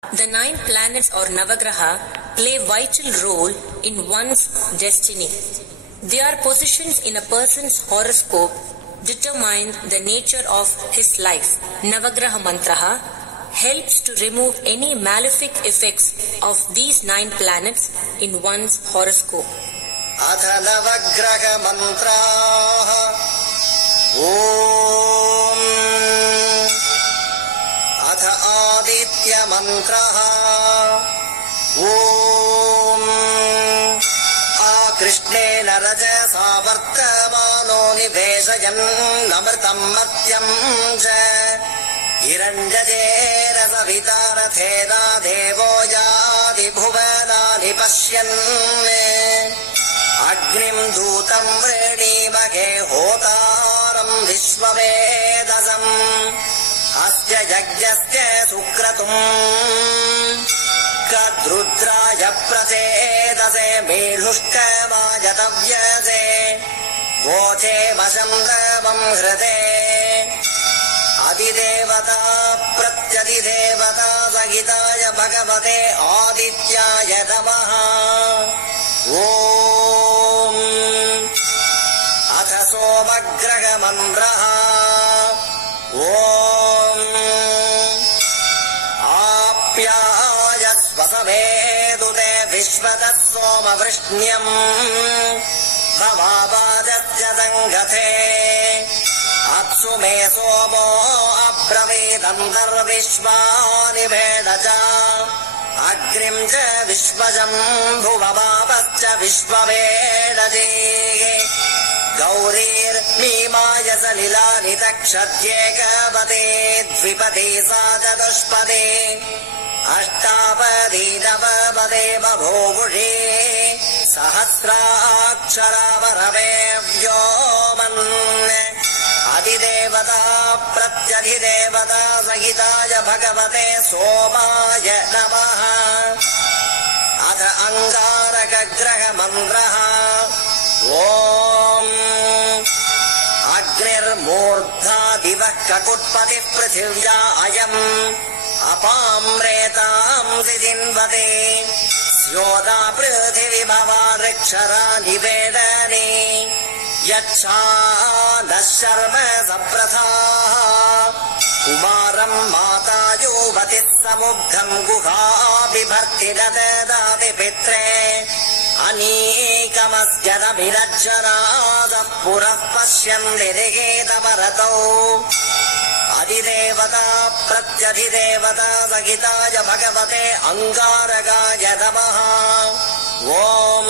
The 9 planets or Navagraha play a vital role in one's destiny. Their positions in a person's horoscope determine the nature of his life. Navagraha Mantraha helps to remove any malefic effects of these 9 planets in one's horoscope. Atha Navagraha Mantraha Om Atha Aditya Mantraha Om Akrishnena Rajasa Vartamano Niveshayan Namritam Matyam Ja Hiranjajera Savitarathena Devo Yadi Bhuvanani Pashyanne Agnim Dutam Vrenimake Hotaram Vishwavedasam Asya Yagyasya Sukratum Kadrudraya Prasedase Melushkavajatavyase Voche Vashamdavam Hrade Adidevata Pratyadidevata Sagitaya Bhagavate Adityaya Namaha Om Atha Somagraha Mantraha Om Apyaya Svasavedute Vishvatas Soma Vrishnyam Bhavabhajatya Sangate Atsume Somo Apravedam Dharvishvani Vedaja Agrim ja Vishvajam Bhuvavapascha Vishvavedaje Gaurir Mimaya Salilani Takshatyekavate Dvipati Sajatushpade Ashtapadi Navapade Babhuvushi Sahasraksharavarave Vyoman Adidevata Pratyadidevata Sahitaya Bhagavate Somaya Namaha Atha Angaraka Graha Mantraha Om Agrir Murdha Divah Kakutpati Prithivya Ayam Apamretam Sidinvate Syoda Prithivi Bhava Rikshara Nivedani Yacha Dasharma Sapratha Kumaram Mata Yuvati Samubdham Guha Vibharti Nadadati Pitre Anikamasya Namirajjana Purah Pashyan Dirigeta Bharatau Adidevata Pratyadidevata Sagitaya Bhagavate Angaragaya Namaha Om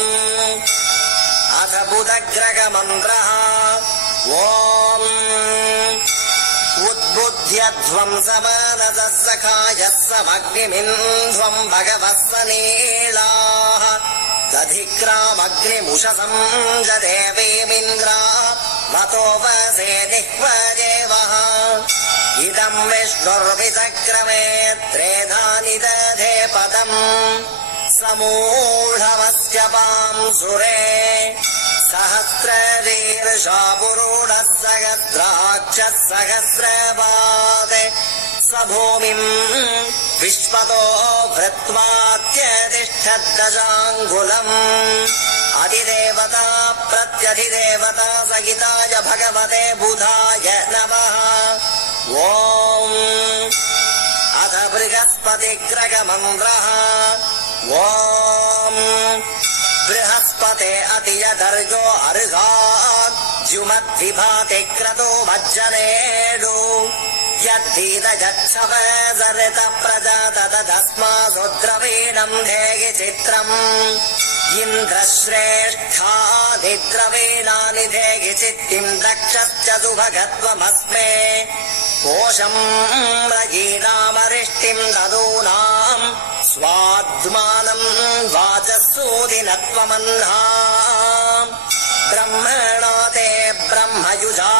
Atha Budagraha Mantraha Om Udbudhyadvam Samanasasakaya Samagrimindvam Bhagavasanelaha Dadhikram Agnimushasam Jadevimindra Vatopase Dihvajevaha Idam Vishnurvisakrame Tredhani Dadhe Padam Samudhavasyapam Sure Sahasravirsha Puruda Sahasrakshas Sahasrabhade Sabhumim Vishpato Vritvatyadishtadajangulam Adidevata Pratyadidevata Sagitaya Bhagavate Budhaya Namaha Om Atha Brihaspati Graha Mantraha Om Brihaspate Atiya Darjo Arghat Jumat Vibhate Krato Vajjanedu Yadhita Jatsava Zareta Prajata Dadasma Sudravinam Dhegi Chitram Indra Shrestha Nidravinani Dhegi Chittim Dakshascha Subhagatvam Asme Kosham Rajinam Arishtim Dadunam Swadmanam Vajasudinatvamanham Brahmanate Brahmayuja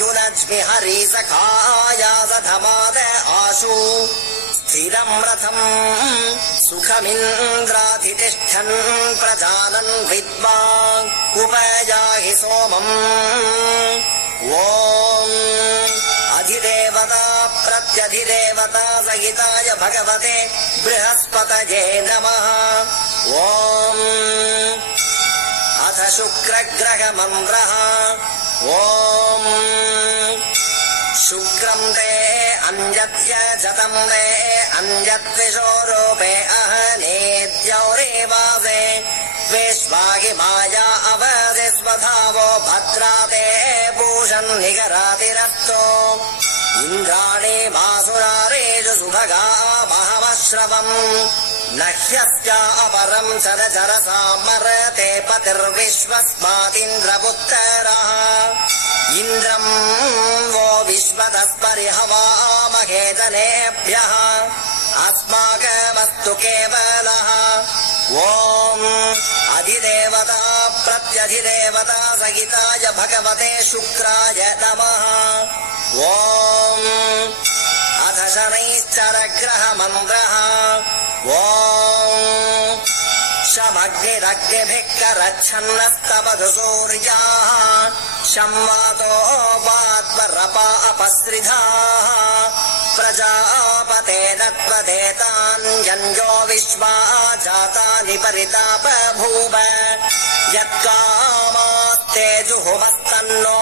Yunajmi Hari Sakhaya Sadhamade Ashu Sthiram Ratham Sukhamindradhitishtan Prajanan Vidvang Upayahi Somam Om अधिदेवता प्रत्यधिदेवता सहिताय भगवते बृहस्पतये नमः। ॐ अथ शुक्रग्रहमन्त्रः। ॐ शुक्रं ते अन्यस्य शतं ते अन्यद्विषो रूपे अहनेत्यौरेवासे विश्वाहि माया अवधि स्वधावो भद्राते भूषन् निगरातिरस्तो इन्द्राणि मासुरारेषु सुभगा महमश्रवम् न ह्यस्या अपरं चरचरसामरते पतिर्विश्वस्मादिन्द्रपुत्रः इन्द्रं वो विश्वतस्परिहवामहे जनेभ्यः अस्माकमस्तु केवलः। ॐ अधिदेवता प्रत्यधिदेवता सहिताय भगवते शुक्राय नमः। ॐ अथ शनैश्चरग्रहमन्त्रः। ॐ शमग्निरग्निभिः करच्छन्नस्तपतु सूर्याः शम्वातो वात्मरपा अपसृधाः प्रजापतेन त्वदेतान्यन्यो विश्वा जातानि परितापभूव यत्कामास्ते जुहुमस्तन्नो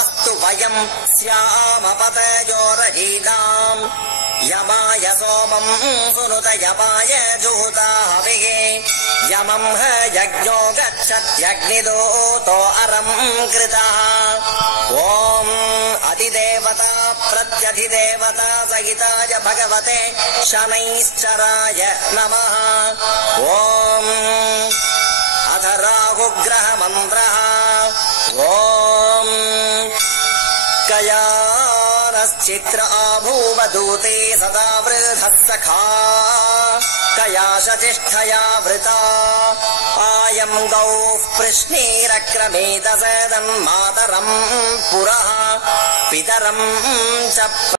अस्तु वयं स्यामपतयोरजीनाम् यमाय सोमं सुनुत यमाय जुहुताहविः यमं ह यज्ञो गच्छत्यग्निदूतो अरं कृतः। ॐ अधिदेवता प्रत्यधिदेवता सहिताय भगवते शनैश्चराय नमः। ॐ अथ राहुग्रहमन्त्रः। ॐ कयानश्चित्र आभूवदूते सदा वृधः सखा कयाशतिष्ठया वृता आयं गौः पृश्नीरक्रमेत सदन्मातरं पुरः पितरं च